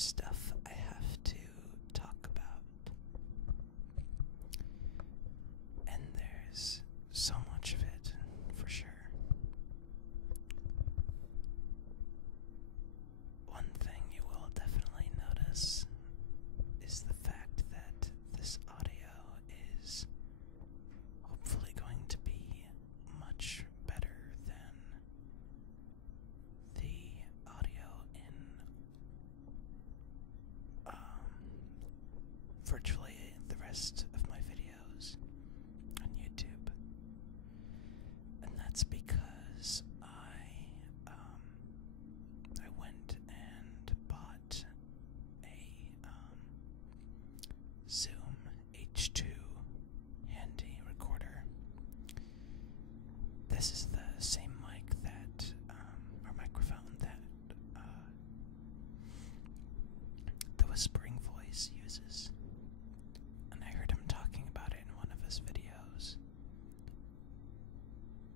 stuff I have to talk about. And there's so much of it, for sure. One thing you will definitely notice is the fact that this audio is hopefully going to be much better than the audio in virtually the rest of my videos on YouTube. And that's because I went and bought a Zoom H2 handy recorder. This is the same mic that, or microphone that the Whispering Voice uses. And I heard him talking about it in one of his videos.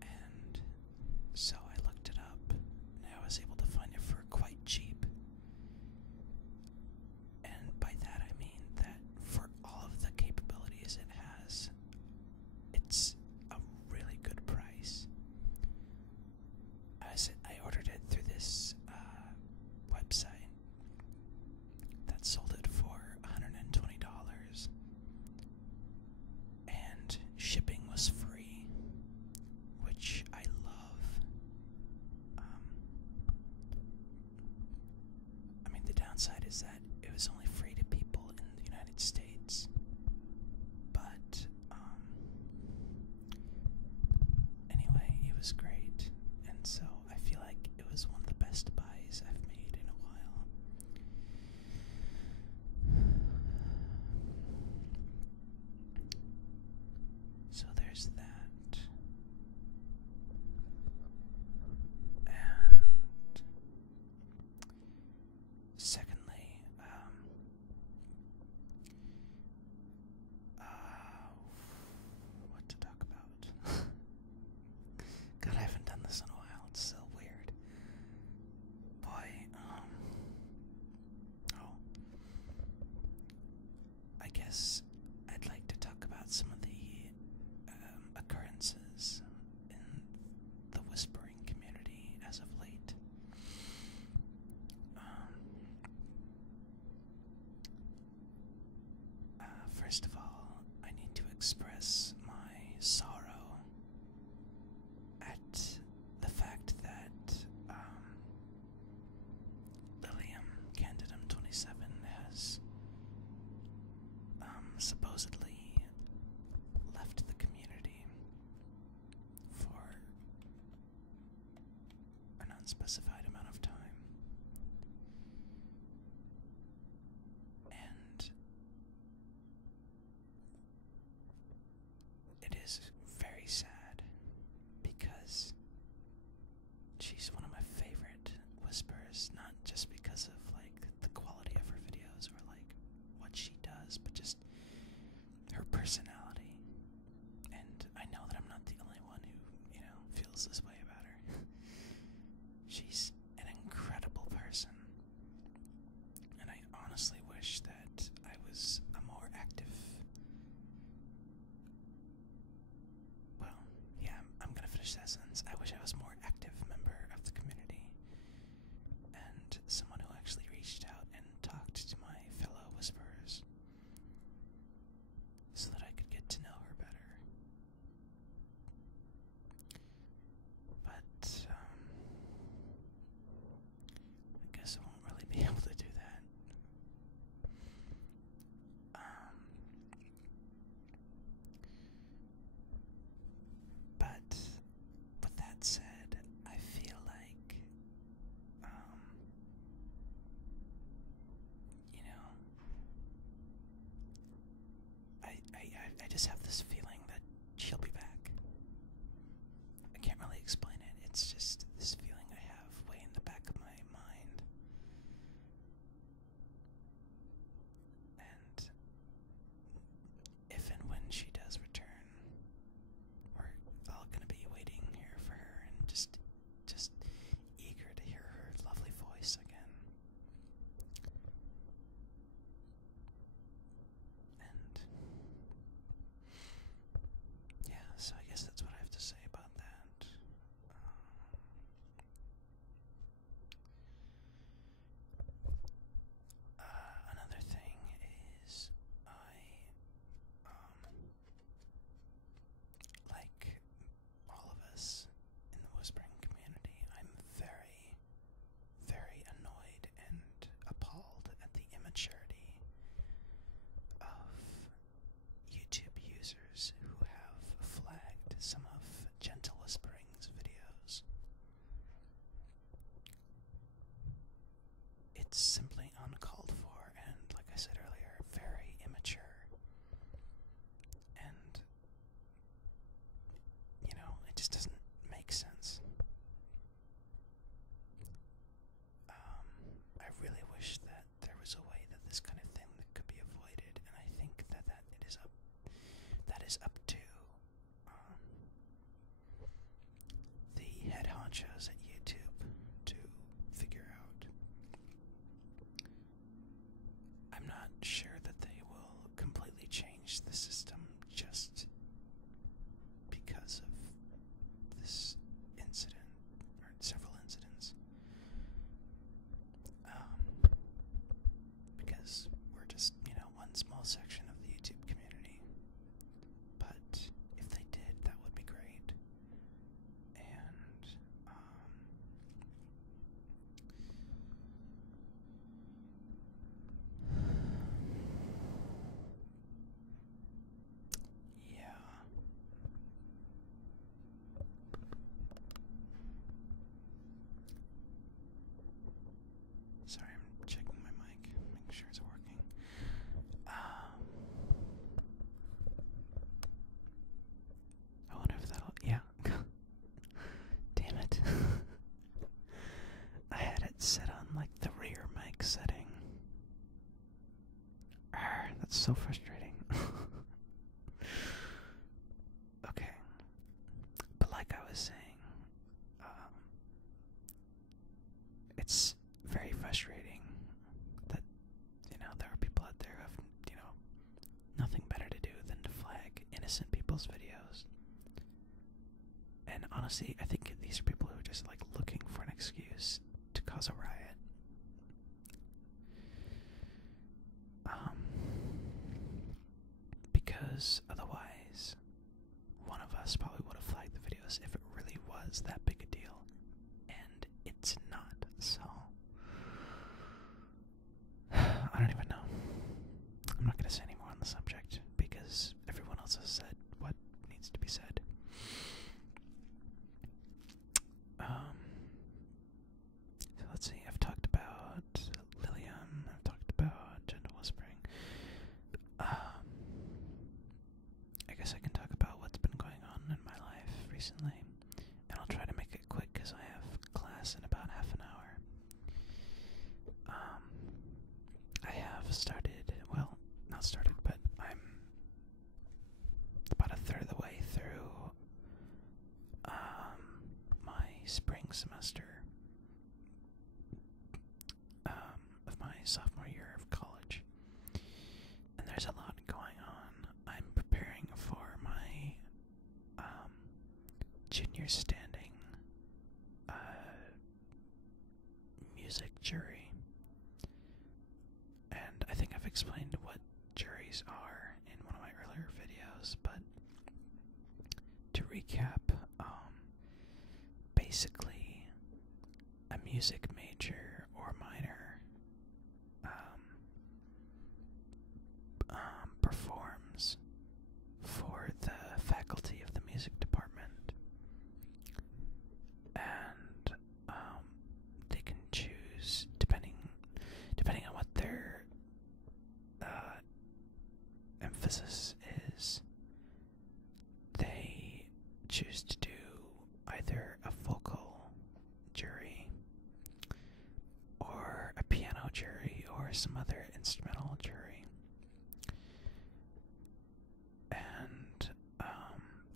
And so I looked it up, and I was able to find it for quite cheap. And by that I mean that for all of the capabilities it has, it's a really good price. I ordered it through this website that sold it for $120, and shipping was free, which I love. I mean, the downside is that it was only free to people in the United States, but anyway, it was great, and so I feel like it was one of the best buys I've made in a while. So there's that. And secondly, what to talk about? God, I haven't done this in a while. It's so weird. Boy, I guess I'd like to talk about some of the occurrences in the whispering community as of late. First of all, I need to express my sorrow at the fact that Lilium Candidum 27 has supposedly left the community for an unspecified amount of time. And it is very sad because she's one of my favorite whisperers, not just because of like the quality of her videos or like what she does, but just her personality. And I know that I'm not the only one who, feels this way about her. She's an incredible person. And I honestly wish that I was a more active, well, yeah, I'm gonna finish that sentence. I wish I was a more active member of the community and someone who actually reached out and talked to my fellow whisperers so that I could get to know her better. But I guess I won't really be able to do that. But with that said, I feel like, I just have this feeling that she'll be back. I can't really explain it. It's just this feeling I have way in the back of my mind. And if and when she does return, we're all gonna be waiting here for her and just eager to hear her lovely voice again. it's set on like the rear mic setting. That's so frustrating. Okay. But like I was saying, it's very frustrating that, there are people out there who have, nothing better to do than to flag innocent people's videos. And honestly, I think these are people who are just like looking for an excuse to cause a riot. Because otherwise, one of us probably would have flagged the videos if it really was that big a deal. And it's not, so I don't even know. I'm not going to say any more on the subject because everyone else has said what needs to be said. So let's see, I've talked about Lilium, I've talked about gentle whispering. I guess I can talk about what's been going on in my life recently, and I'll try to make it quick because I have class in about half an hour. I have started, well, not started, but I'm about a third of the way through my spring semester of my sophomore year of college, and there's a lot going on. I'm preparing for my junior standing music jury, and I think I've explained what juries are in one of my earlier videos, but to recap, basically a music major or minor performs for the faculty of the music department, and they can choose depending on what their emphasis is. They choose to do either a vocal jury or a piano jury or some other instrumental jury. And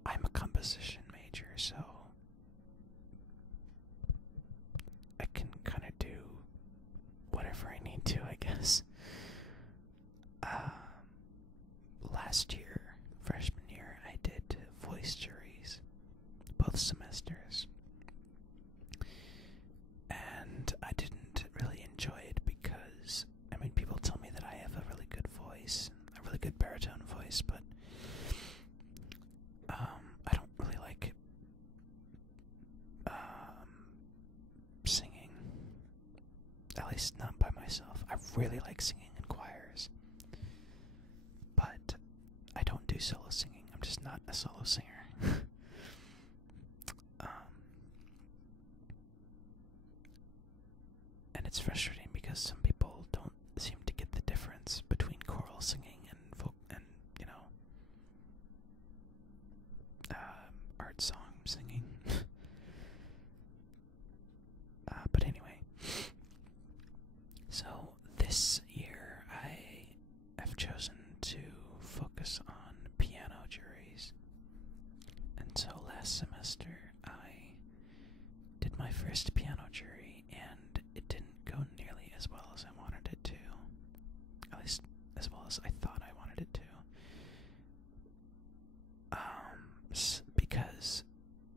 I'm a composition major, so I can kind of do whatever I need to, I guess. Last year, freshman year, I did voice juries, both semesters, and I didn't really enjoy it because, people tell me that I have a really good voice, a really good baritone voice, but I don't really like singing, at least not by myself. I really like singing in choirs, but I don't do solo singing. I'm just not a solo singer. And it's frustrating because some people don't seem to get the difference between choral singing and art song singing. But anyway, so this year I have chosen to focus on piano juries, and so last semester I did my first piano jury, and it didn't go nearly as well as I wanted it to, at least as well as I thought I wanted it to, because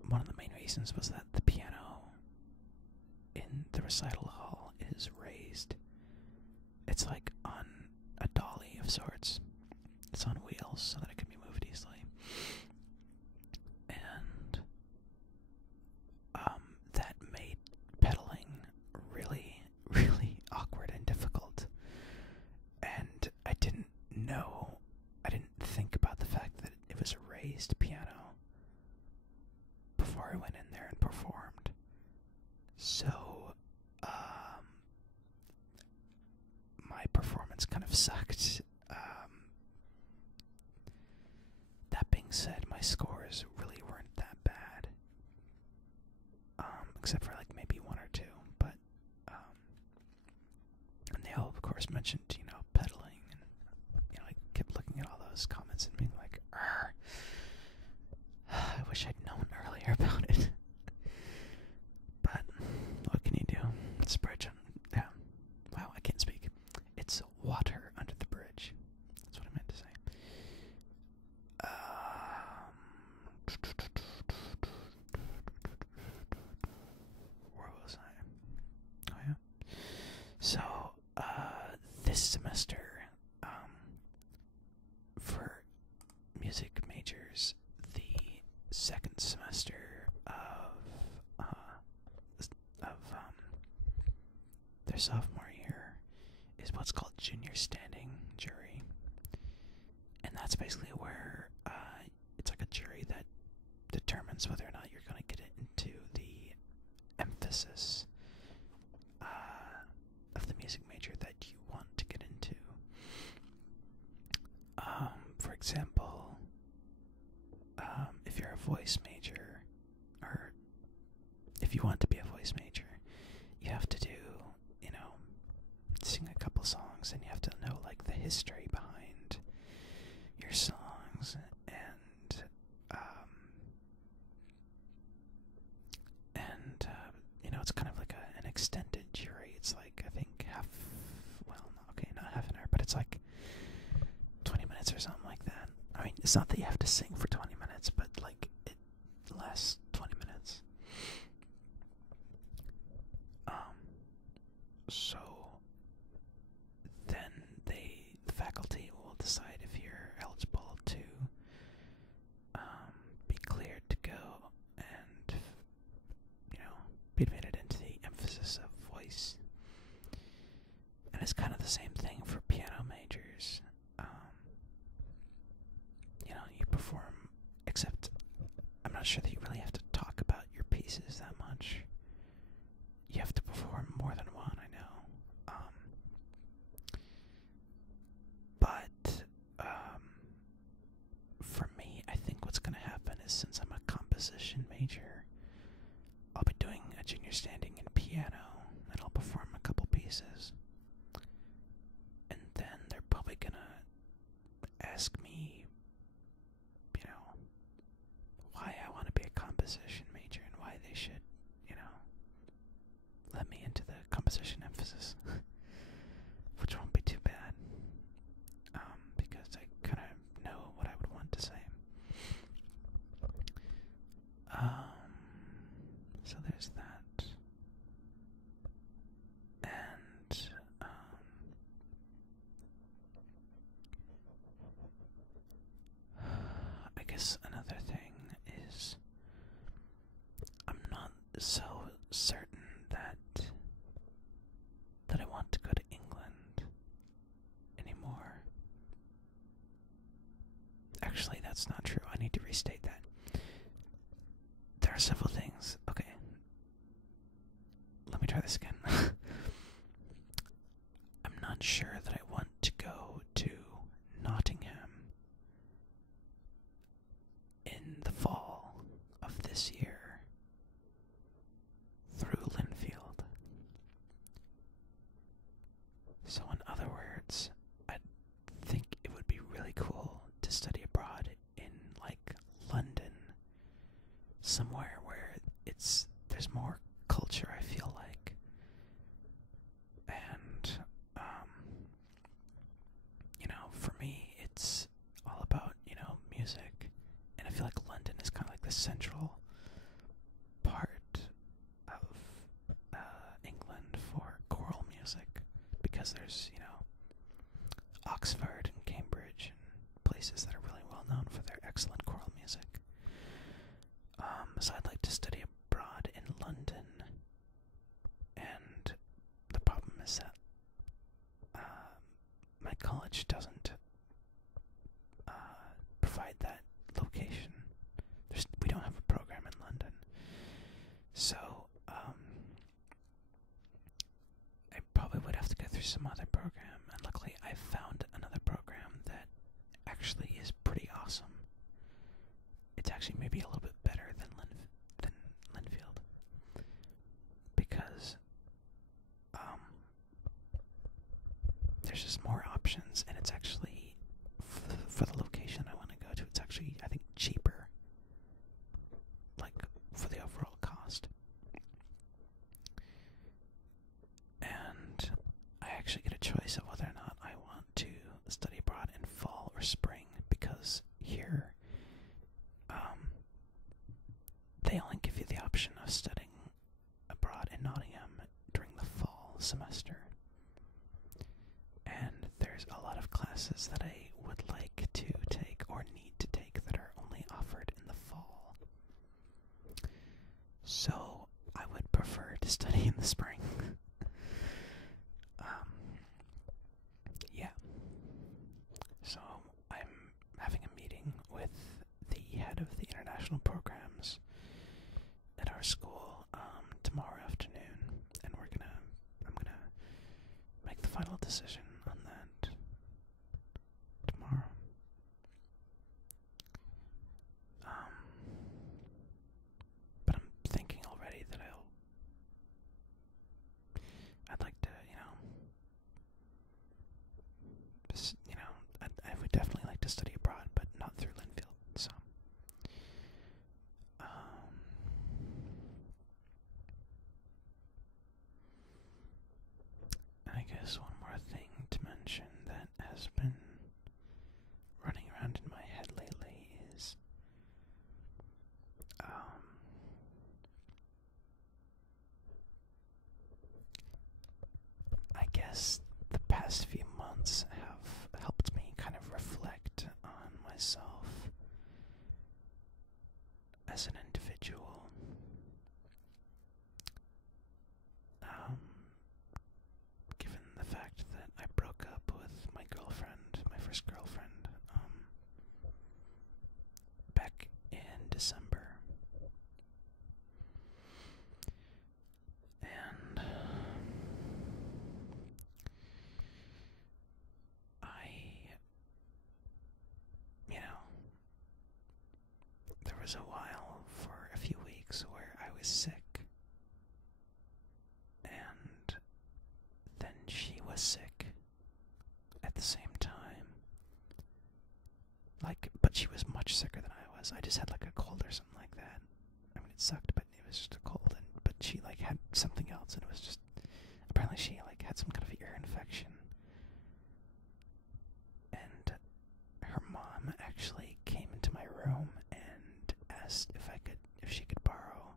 one of the main reasons was that the piano in the recital hall is raised. It's like on a dolly of sorts. It's on wheels so that it can be moved easily. And that made pedaling really, really awkward and difficult. And I didn't think about the fact that it was a raised piano before I went in there and performed. So, my performance kind of sucked. That being said, my scores really weren't that bad. Except for like maybe one or two, but first mentioned, pedaling, and, I kept looking at all those comments and being like, I wish I'd known earlier about it. But what can you do? It's a bridge. Yeah. Wow, I can't speak. It's water under the bridge. That's what I meant to say. Where was I? Oh yeah. So, this semester, for music majors, the second semester of their sophomore year is what's called junior standing jury, and that's basically where it's like a jury that determines whether or not you're going to get into the emphasis of the music major that you want to get into. For example, if you're a voice major, or if you want to be a voice major, you have to do, sing a couple songs, and you have to know, like, the history behind your songs, and it's kind of like an extended jury. It's like, I think not half an hour, but it's like 20 minutes or something like that. I mean, it's not that you have to sing for 20 minutes, but, like, it lasts 20 minutes. So then the faculty will decide if you're eligible to be cleared to go and, be admitted into the emphasis of voice. And it's kind of the same thing for piano majors. You perform, except I'm not sure that you really have to talk about your pieces that much. You have to perform more than one, I know. But for me, I think what's going to happen is, since I'm a composition major, I'll be doing a junior standing in piano, and I'll perform a couple pieces. And then they're probably going to ask me, why I want to be a composition major and why they should, let me into the composition emphasis, which won't be too bad, because I kind of know what I would want to say. So there's that, and I guess another thing is, I'm not so certain that I want to go to England anymore. Actually, that's not true. I need to restate that. There are several things. Okay. Let me try this again. I'm not sure that I want to go to Nottingham in the fall of this year through Linfield. So in other words, I think it would be really cool to study abroad in, like, London, somewhere where there's more culture, I feel like. And for me, it's all about, music, and I feel like London is kind of like the central part of England for choral music, because there's, Oxford and Cambridge and places that are really well known for their excellent choral music. So I'd like to study abroad in London, and the problem is that my college doesn't provide that location. We don't have a program in London, so I probably would have to go through some other program, and luckily I found another program that actually is pretty awesome. It's actually maybe a little bit better than Linfield, because there's just more options, and it's actually, for the location I want to go to, it's actually, I think, cheaper, like, for the overall cost. And I actually get a choice of whether or not I want to study abroad in fall or spring, because here, they only give you the option of studying abroad in Nottingham during the fall semester. And there's a lot of classes that I would like to take or need to take that are only offered in the fall. So I would prefer to study in the spring. Yeah. So I'm having a meeting with the head of the international programs at our school tomorrow afternoon, and I'm gonna make the final decision on that tomorrow. But I'm thinking already that I'd like to, I would definitely like to study abroad, but not through Linfield. So, I guess one more thing to mention that has been running around in my head lately is, I guess the past few months have helped me kind of reflect on myself as an individual. Given the fact that I broke up with my girlfriend, my first girlfriend, back in December. And there was a while for a few weeks where I was sick, and then she was sick at the same time. But she was much sicker than I was. I just had like a cold or something like that. I mean, it sucked, but it was just a cold. But she like had something else, and it was just, apparently she like had some kind of ear infection. And her mom actually came into my room and asked if she could borrow,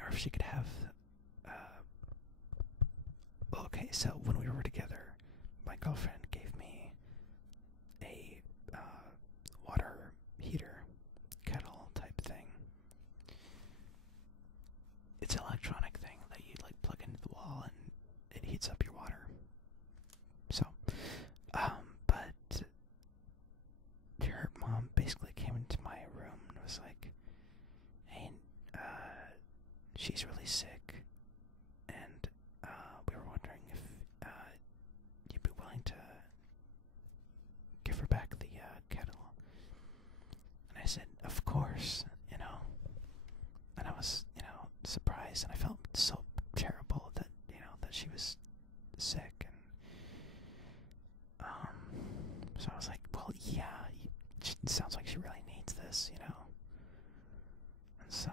or if she could have, okay, so when we were together, my girlfriend gave me a water heater, kettle type thing. It's an electronic thing that you like plug into the wall and it heats up your water. So, but her mom basically came into my room and was like, hey, she's really sick, and we were wondering if you'd be willing to give her back the kettle. And I said, of course, and I was, surprised, and I felt so terrible that, that she was sick, and so I was like, well, yeah, it sounds like she really needs this, and so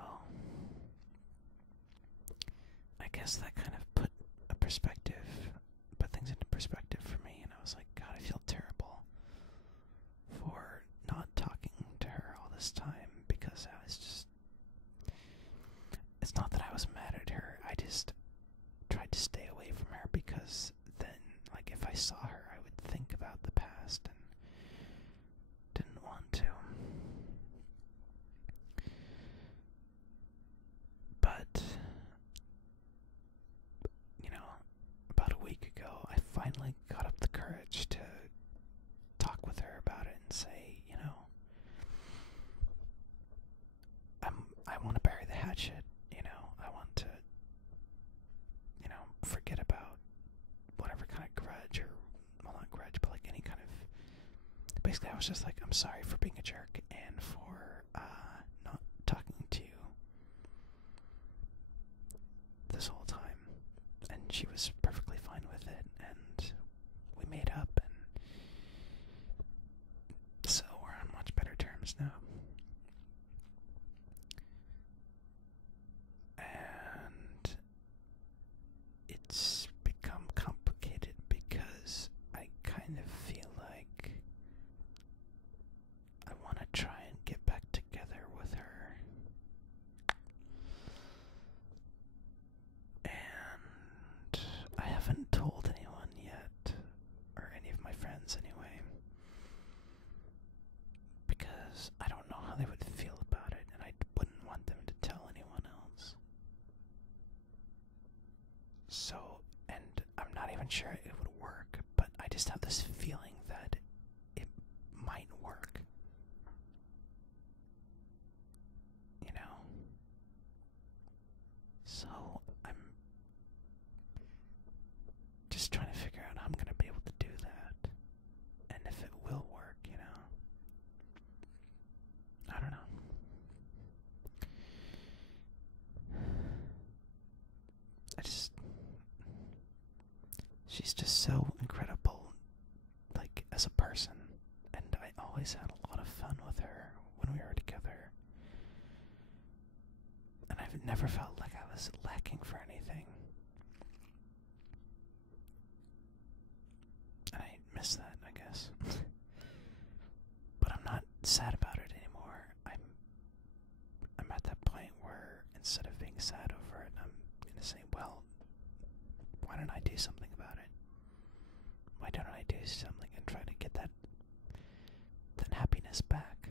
I guess that kind of put things into perspective for me, and I was like, God, I feel terrible for not talking to her all this time, because I was just, it's not that I was mad at her, I just tried to stay away from her, because then, like, if I saw her, I would think about the past, and didn't want to. But, about a week ago, I finally got up the courage to talk with her about it and say, I want to bury the hatchet, I want to, forget about whatever kind of grudge, or, well, not grudge, but like any kind of, basically I was just like, I'm sorry for being a jerk and for not talking to you this whole time, and she was perfectly fine with it, and So, and I'm not even sure it would work, but I just have this feeling that it might work. You know? So, I'm just trying to figure out how I'm going to be able to do that. And if it will work, you know? I don't know. She's just so incredible, like, as a person. And I always had a lot of fun with her when we were together. And I've never felt like I was lacking for anything. And I miss that, I guess. But I'm not sad about it anymore. I'm at that point where instead of being sad over it, I'm gonna say, well, why don't I do something about it? Why don't I do something and try to get that happiness back?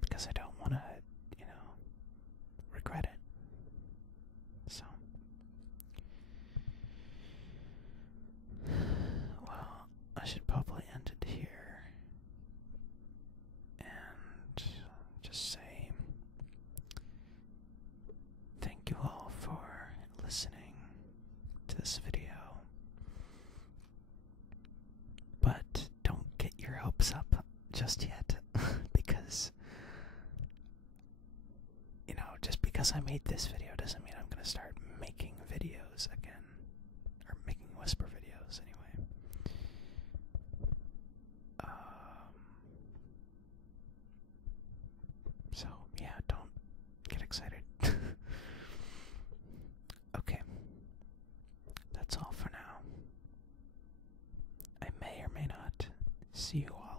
Because I don't want to, regret it. So, well, I should probably end it here and just say thank you all for listening to this video. But don't get your hopes up just yet, because just because I made this video doesn't mean I'm going to start making videos again. Or making whisper videos, anyway. So, yeah, don't get excited. Okay. That's all for now. I may or may not see you all